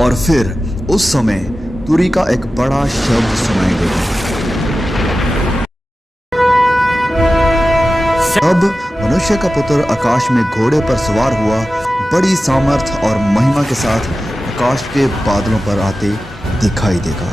और फिर उस समय तुरी का एक बड़ा शब्द सुनाई देगा। अब मनुष्य का पुत्र आकाश में घोड़े पर सवार हुआ बड़ी सामर्थ और महिमा के साथ आकाश के बादलों पर आते दिखाई देगा।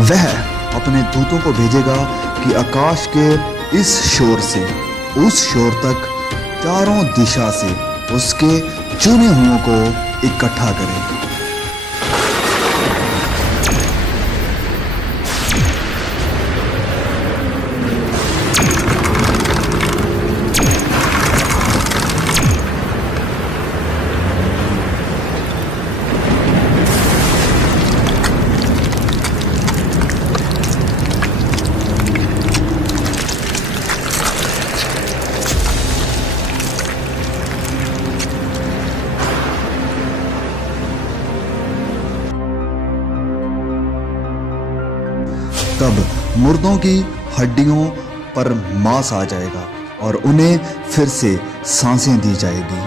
वह अपने दूतों को भेजेगा कि आकाश के इस शोर से उस शोर तक चारों दिशा से उसके चुने हुओं को इकट्ठा करें। तब मुर्दों की हड्डियों पर मांस आ जाएगा और उन्हें फिर से सांसें दी जाएगी।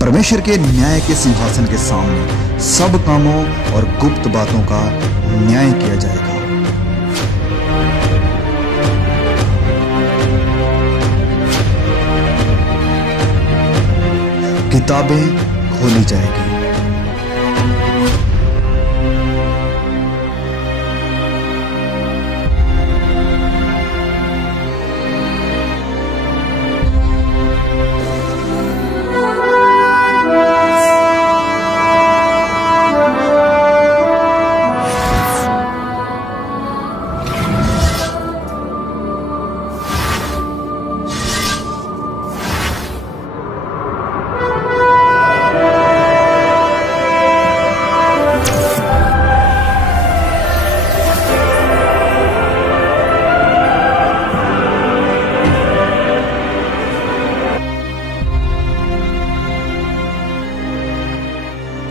परमेश्वर के न्याय के सिंहासन के सामने सब कामों और गुप्त बातों का न्याय किया जाएगा। किताबें खोली जाएगी।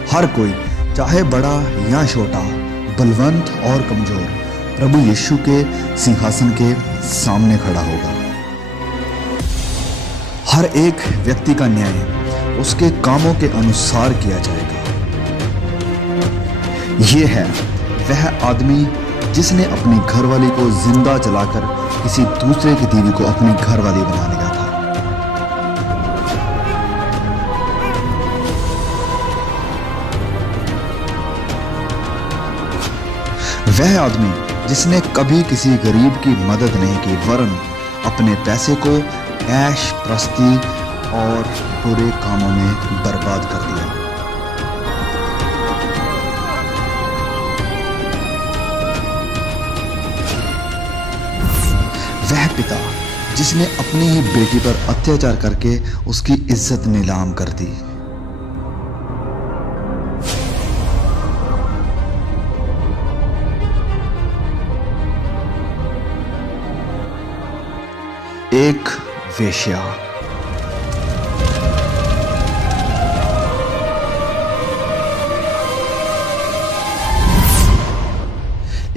हर कोई, चाहे बड़ा या छोटा, बलवंत और कमजोर, प्रभु यीशु के सिंहासन के सामने खड़ा होगा। हर एक व्यक्ति का न्याय उसके कामों के अनुसार किया जाएगा। यह है वह आदमी जिसने अपनी घरवाली को जिंदा जलाकर किसी दूसरे की बीवी को अपनी घरवाली बना लिया था। वह आदमी जिसने कभी किसी गरीब की मदद नहीं की, वरन अपने पैसे को ऐश प्रस्ती और बुरे कामों में बर्बाद कर दिया। पिता जिसने अपनी ही बेटी पर अत्याचार करके उसकी इज्जत नीलाम कर दी। एक वेश्या।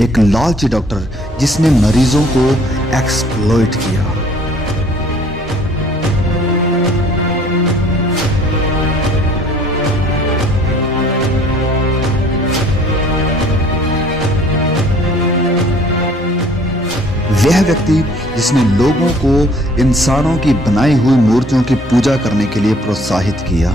एक लालची डॉक्टर जिसने मरीजों को एक्सप्लॉइट किया। वह व्यक्ति जिसने लोगों को इंसानों की बनाई हुई मूर्तियों की पूजा करने के लिए प्रोत्साहित किया।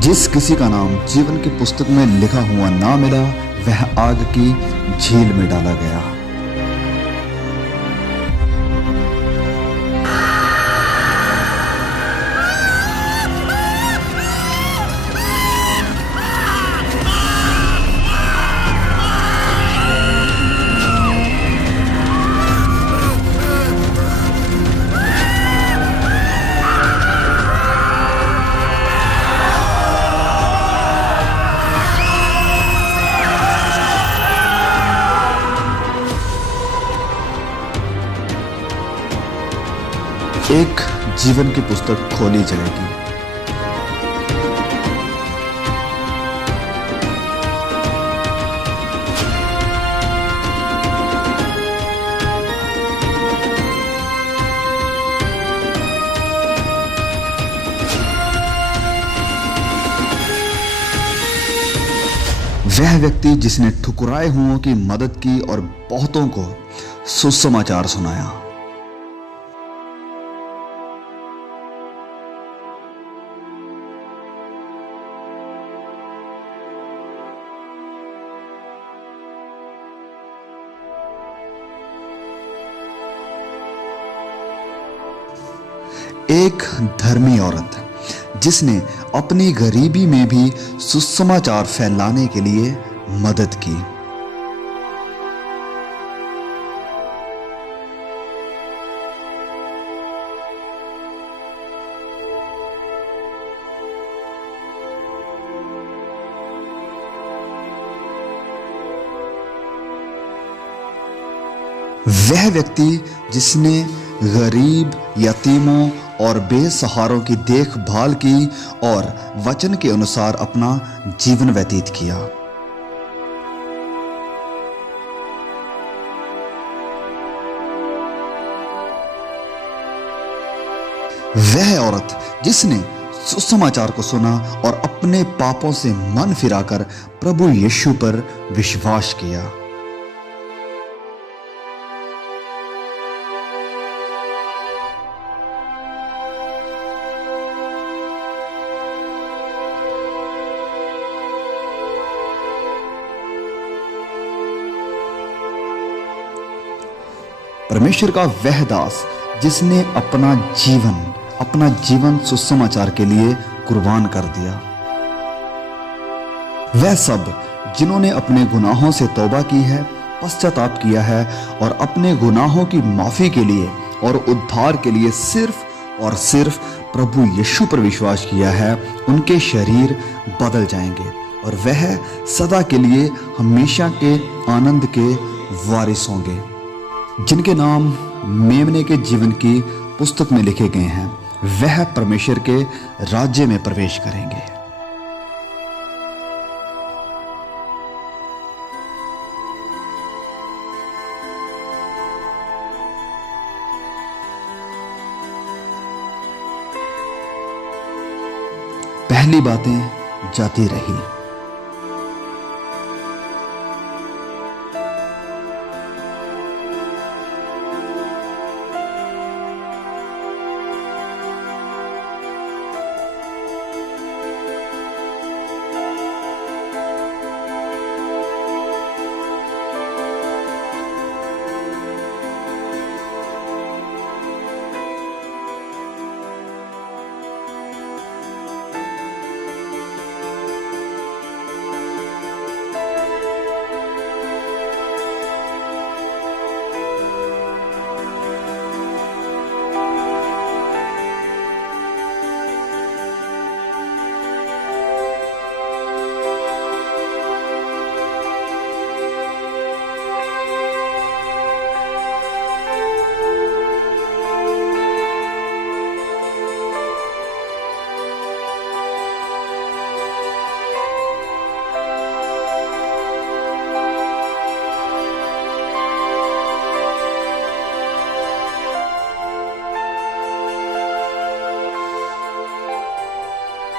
जिस किसी का नाम जीवन की पुस्तक में लिखा हुआ ना मिला, वह आग की झील में डाला गया। एक जीवन की पुस्तक खोली जाएगी। वह व्यक्ति जिसने ठुकराए हुओं की मदद की और बहुतों को सुसमाचार सुनाया। एक धर्मी औरत जिसने अपनी गरीबी में भी सुसमाचार फैलाने के लिए मदद की। वह व्यक्ति जिसने गरीब, यतीमों और बेसहारों की देखभाल की और वचन के अनुसार अपना जीवन व्यतीत किया। वह औरत जिसने सुसमाचार को सुना और अपने पापों से मन फिराकर प्रभु यीशु पर विश्वास किया। परमेश्वर का वह दास जिसने अपना जीवन सुसमाचार के लिए कुर्बान कर दिया। वह सब जिन्होंने अपने गुनाहों से तौबा की है, पश्चाताप किया है और अपने गुनाहों की माफी के लिए और उद्धार के लिए सिर्फ और सिर्फ प्रभु यीशु पर विश्वास किया है, उनके शरीर बदल जाएंगे और वह सदा के लिए हमेशा के आनंद के वारिस होंगे, जिनके नाम मेमने के जीवन की पुस्तक में लिखे गए हैं। वह परमेश्वर के राज्य में प्रवेश करेंगे। पहली बातें जाती रही।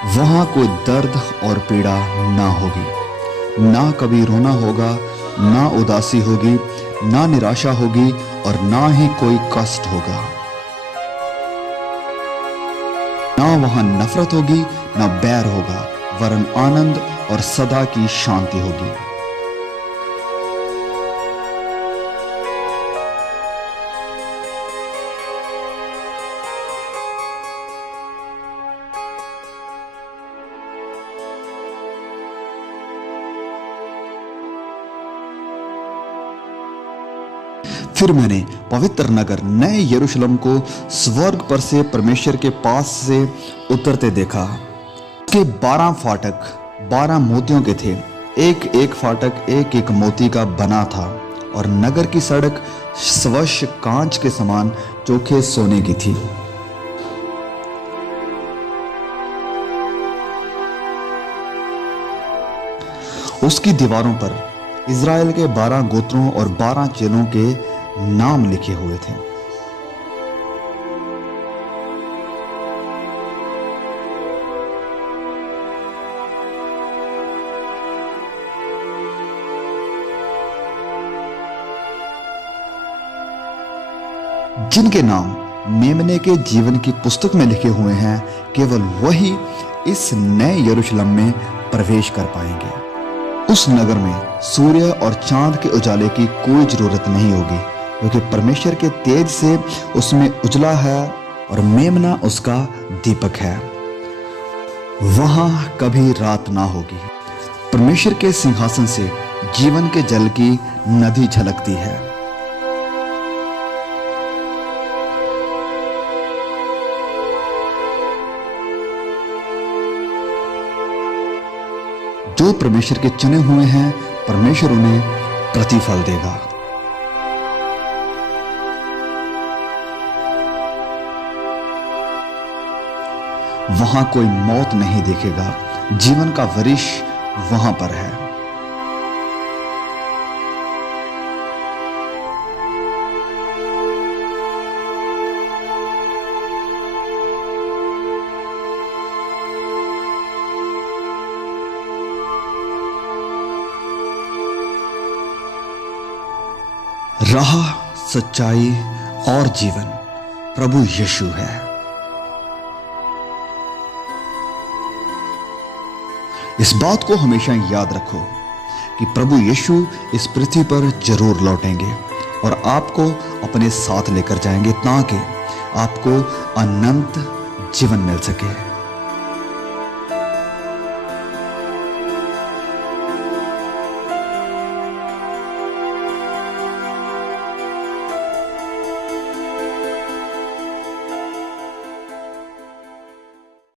वहां कोई दर्द और पीड़ा ना होगी, ना कभी रोना होगा, ना उदासी होगी, ना निराशा होगी और ना ही कोई कष्ट होगा। ना वहां नफरत होगी, ना बैर होगा, वरन आनंद और सदा की शांति होगी। फिर मैंने पवित्र नगर नए यरूशलेम को स्वर्ग पर से परमेश्वर के पास से उतरते देखा। उसके 12 फाटक 12 मोतियों के थे, एक एक फाटक एक एक मोती का बना था, और नगर की सड़क स्वच्छ कांच के समान चोखे सोने की थी। उसकी दीवारों पर इज़राइल के 12 गोत्रों और 12 चेलों के नाम लिखे हुए थे। जिनके नाम मेमने के जीवन की पुस्तक में लिखे हुए हैं, केवल वही इस नए यरूशलेम में प्रवेश कर पाएंगे। उस नगर में सूर्य और चांद के उजाले की कोई जरूरत नहीं होगी, क्योंकि परमेश्वर के तेज से उसमें उजला है और मेमना उसका दीपक है। वहां कभी रात ना होगी। परमेश्वर के सिंहासन से जीवन के जल की नदी झलकती है। जो परमेश्वर के चुने हुए हैं, परमेश्वर उन्हें प्रतिफल देगा। वहां कोई मौत नहीं देखेगा, जीवन का वृक्ष वहां पर है। राह, सच्चाई और जीवन प्रभु यीशु है। इस बात को हमेशा याद रखो कि प्रभु यीशु इस पृथ्वी पर जरूर लौटेंगे और आपको अपने साथ लेकर जाएंगे, ताकि आपको अनंत जीवन मिल सके।